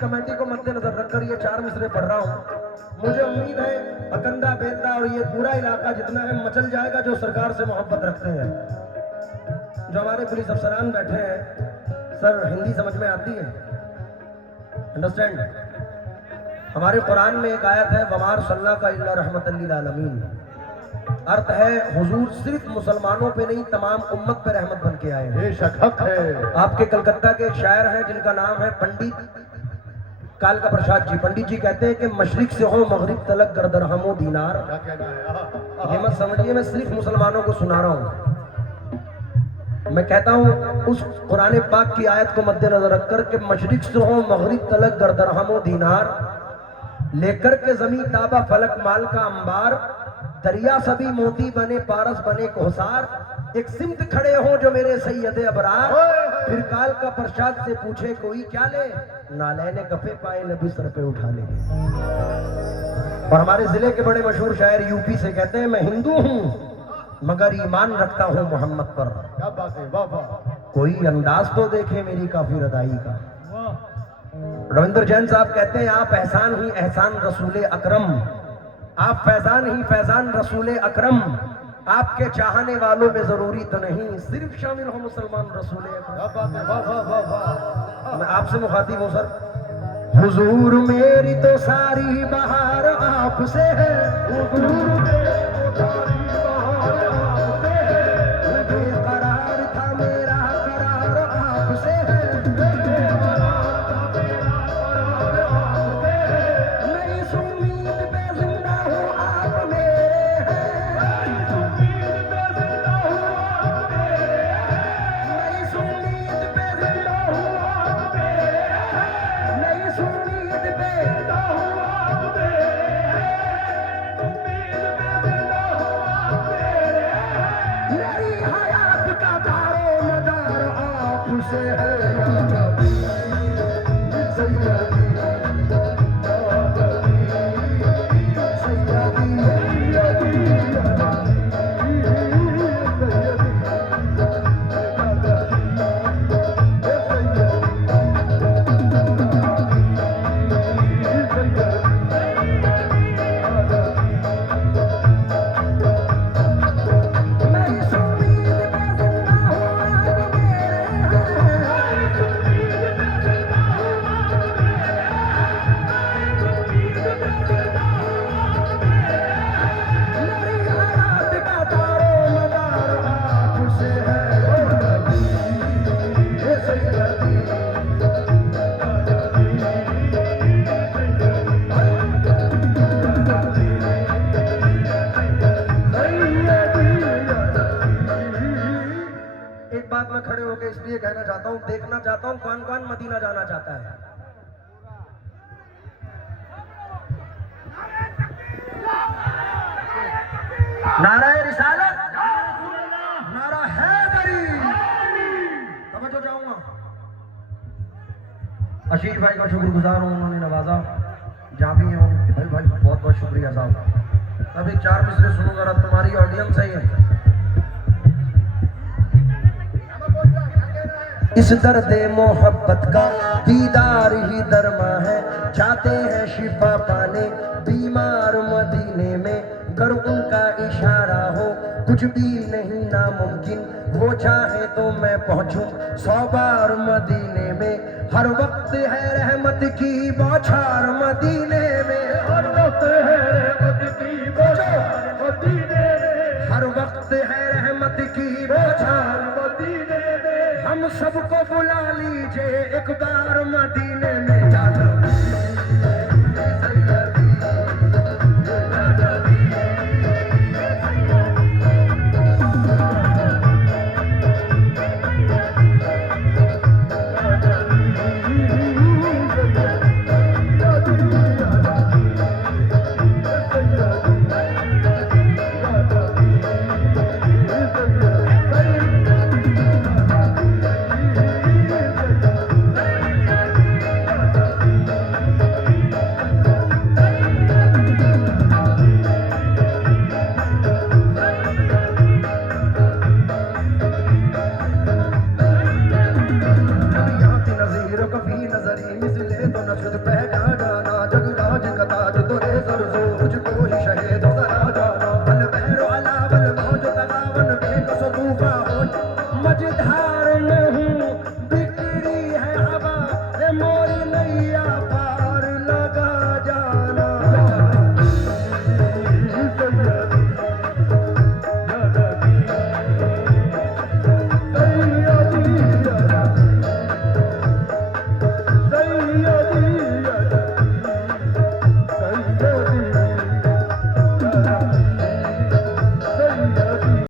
Committee को मद्देनजर रखकर ये 4 मिसरे पढ़ रहा हूँ। मुझे उम्मीद है अकंदा बेलदा और ये पूरा इलाका जितना है मचल जाएगा जो सरकार से मोहब्बत रखते हैं। जो हमारे पुलिस अफसरान बैठे हैं, सर हिंदी समझ में आती है? अंडरस्टैंड? हमारे कुरान में एक आयत है, वमार सल्ला का इल्ला रहमतल लिल आलमीन। अर्थ है हुजूर सिर्फ मुसलमानों पे नहीं तमाम उम्मत पे रहमत बन के आए हैं। है। आपके कलकत्ता के एक शायर हैं जिनका नाम है पंडित कालका प्रसाद जी। पंडित जी कहते हैं कि मशरिक से हो मगरिब तलक कर दरहमो दीनार। ये मत समझिए मैं सिर्फ मुसलमानों को सुना रहा हूँ। मैं कहता हूँ उस कुरान पाक की आयत को मद्देनजर रखकर के मशरिक से हो मगरिब तलक कर दरहमो दीनार, लेकर के जमी ताबा फलक माल का अंबार, दरिया सभी मोती बने पारस बने कोहसार, एक सिमत खड़े हो जो मेरे सैयदे अबरार, फिर काल का प्रसाद से पूछे कोई क्या ले, नालैने कफे पाए नबी सर पे उठा ले। और हमारे जिले के बड़े मशहूर शायर यूपी से कहते हैं मैं हिंदू हूँ मगर ईमान रखता हूँ मोहम्मद पर। क्या बात है, वाह वाह। कोई अंदाज तो देखे मेरी काफी रदाई का। रविंद्र जैन साहब कहते हैं आप एहसान ही एहसान रसूले अकरम, आप फैजान ही फैजान रसूले अकरम, आपके चाहने वालों में जरूरी तो नहीं सिर्फ शामिल हो मुसलमान रसूले अकरम। मैं आपसे मुखातिब हूँ सर। हुजूर मेरी तो सारी बहार आपसे है, हुजूर मेरी तो सारी बहार आपसे है, बेकरार था मेरा करार आपसे है, मैं इस उम्मीद पे जिंदा हूँ आप मेरे हैं, मैं इस उम्मीद पे जिंदा हूँ आप मेरे हैं, मैं इस उम्मीद पे जिंदा हूँ आप मेरे हैं, मैं इस उम्मीद पे जिंदा हूँ आप मेरे हैं, उम्मीद पे जिंदा हूँ आप मेरे हैं, मेरी हयात का दारो मदार आपसे है। एक बात मैं खड़े होकर इसलिए कहना चाहता हूं, देखना चाहता हूं कौन कौन मदीना जाना चाहता है। नाराए रिसालत, नारा हैदरी। तवज्जो चाहूंगा। आशीष भाई का शुक्रगुजार हूं, उन्होंने नवाजा। जहाँ भी हैं भाई भाई बहुत बहुत शुक्रिया साहब। अभी 4 मिसरे सुनो जरा, तुम्हारी ऑडियंस है ये। इस दर्द मोहब्बत का दीदार ही दरमा है, चाहते हैं शिफा पाने बीमार मदीने में, कर उनका इशारा हो कुछ भी नहीं नामुमकिन, वो चाहे तो मैं पहुंचूं 100 बार मदीने में, हर वक्त है रहमत की बौछार मदीने में, हर वक्त है रहमत की बौछार मदीने में, हर वक्त है रहमत की बौछार मदीने में, हम सबको बुला लीजिए एक बार मदीने में जाना। गई